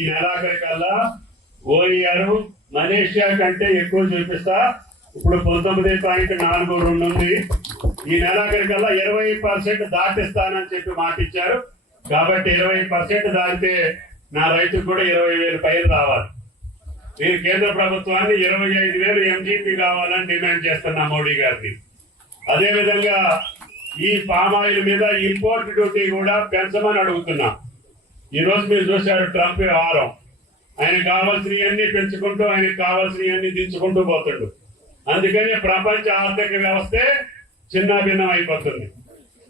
ఈ నెలాఖరికల్లా OER Malaysia కంటే ఎక్కువ చూపిస్తా. ఇప్పుడు 19.42 ఉంది. ఈ నెలాఖరికల్లా 20% దాటిస్తానని చెప్పి మాట ఇచ్చారు. కాబట్టి 20% దాటితే నా రైతుకు కూడా 20,000 పైలు రావాలి. నేను కేంద్ర ప్రభుత్వాన్ని 25,000 ఎంజీపీ కావాలని డిమాండ్ చేస్తున్నా మోడీ గారిని. అదేవిధంగా ఈ పామాయిల్ మీద ఇంపోర్ట్ డ్యూటీ కూడా పెంచమని అడుగుతున్నా. ఈ రోజు మీరు చూశారు ట్రంప్ వ్యవహారం. ఆయన కావాల్సినవన్నీ పెంచుకుంటూ ఆయనకు కావాల్సినవన్నీ దించుకుంటూ పోతాడు. అందుకని ప్రపంచ ఆర్థిక వ్యవస్థే చిన్న భిన్నం అయిపోతుంది.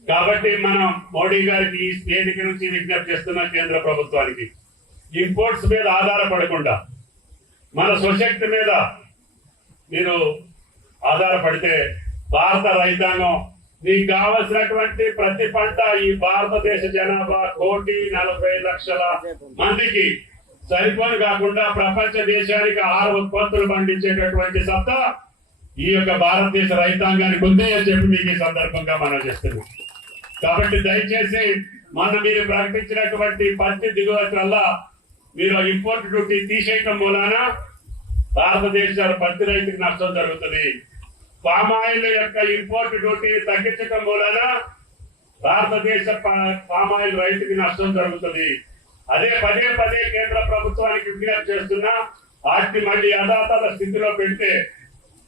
కాబట్టి మనం మోడీ గారికి ఈ వేదిక నుంచి విజ్ఞప్తి చేస్తున్న కేంద్ర ప్రభుత్వానికి ఇంపోర్ట్స్ మీద ఆధారపడకుండా మన స్వశక్తి మీద మీరు ఆధారపడితే భారత రైతాంగం నీకు కావలసినటువంటి ప్రతి పంట ఈ భారతదేశ జనాభా 1,40,00,000 మందికి సరిపోని కాకుండా ప్రపంచ దేశానికి ఆహార ఉత్పత్తులు పండించేటటువంటి సత్తా ఈ యొక్క భారతదేశ రైతాంగానికి ఉంది అని చెప్పి మీకు ఈ సందర్భంగా మనం చేస్తున్నాం. కాబట్టి దయచేసి మొన్న మీరు ప్రకటించినటువంటి పత్తి దిగుమతి వల్ల మీరు ఇంపోర్ట్ డ్యూటీ తీసేయటం మూలాన భారతదేశ పత్తి రైతుకి నష్టం జరుగుతుంది. పామాయిల్ యొక్క ఇంపోర్ట్ డ్యూటీని తగ్గించడం మూలన భారతదేశ పామాయిల్ రైతుకి నష్టం జరుగుతుంది. అదే పదే పదే కేంద్ర ప్రభుత్వానికి విజ్ఞప్తి చేస్తున్నా వాటిని మళ్ళీ యథాతథ స్థితిలో పెడితే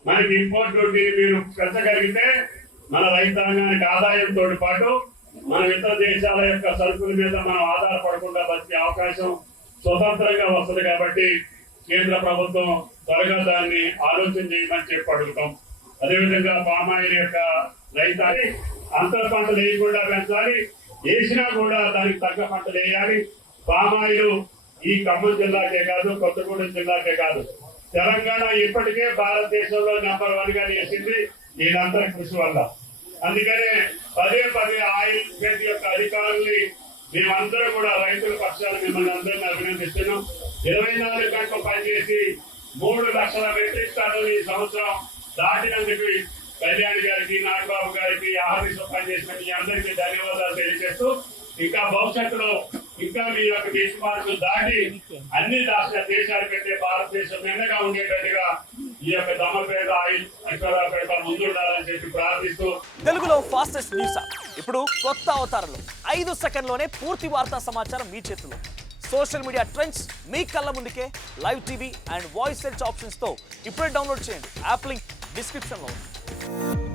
మనకి ఇంపోర్ట్ డ్యూటీని మీరు పెంచగలిగితే మన రైతాంగానికి ఆదాయంతో పాటు మన ఇతర దేశాల యొక్క సరుకుల మీద మనం ఆధారపడకుండా బతికే అవకాశం స్వతంత్రంగా వస్తుంది. కాబట్టి కేంద్ర ప్రభుత్వం త్వరగా దాన్ని ఆలోచన చేయమని చెప్పి అడుగుతాం. అదేవిధంగా పామాయిల్ యొక్క రైతాన్ని అంతర పంటలు వేయకుండా పెంచాలి. వేసినా కూడా దానికి తగ్గ పంటలు వేయాలి. పామాయిల్ ఈ ఖమ్మం జిల్లాకే కాదు, కొత్తగూడెం జిల్లాకే కాదు, తెలంగాణ ఇప్పటికే భారతదేశంలో నెంబర్ 1 గా చేసింది వీళ్ళంతా కృషి వల్ల. అందుకనే పదే పదే ఆయిల్ ఫెడ్ యొక్క అధికారుల్ని మేమందరూ కూడా రైతుల పక్షాలు మిమ్మల్ని అందరినీ అభినందిస్తున్నాం. 24 గంటలు పనిచేసి 3 లక్షల మెట్రిక్ టన్నులు ఈ సంవత్సరం దాటినందుకు కళ్యాణ్ గారికి, నాగబాబు గారికి, ఆహర్నిశ పనిచేసిన మీ అందరికీ ధన్యవాదాలు తెలియజేస్తూ ఇంకా భవిష్యత్తులో ఇంకా మీ యొక్క దేశమార్కులు దాటి అన్ని దేశాల కంటే భారతదేశం నిన్నగా ఉండేటట్టుగా ఈ యొక్క దమ్మపేట ఆయిల్ ఐశ్వర్యాపేట ముందుండాలని చెప్పి ప్రార్థిస్తూ తెలుగులో ఫాస్టెస్ట్ న్యూస్ ఇప్పుడు కొత్త అవతారంలో 5 సెకండ్లోనే పూర్తి వార్తా సమాచారం మీ చేతిలో. సోషల్ మీడియా ట్రెండ్స్ మీ కళ్ళ ముందుకే live TV and voice search options తో ఇప్పుడే డౌన్లోడ్ చేయండి. యాప్ లింక్ డిస్క్రిప్షన్ లో ఉంది.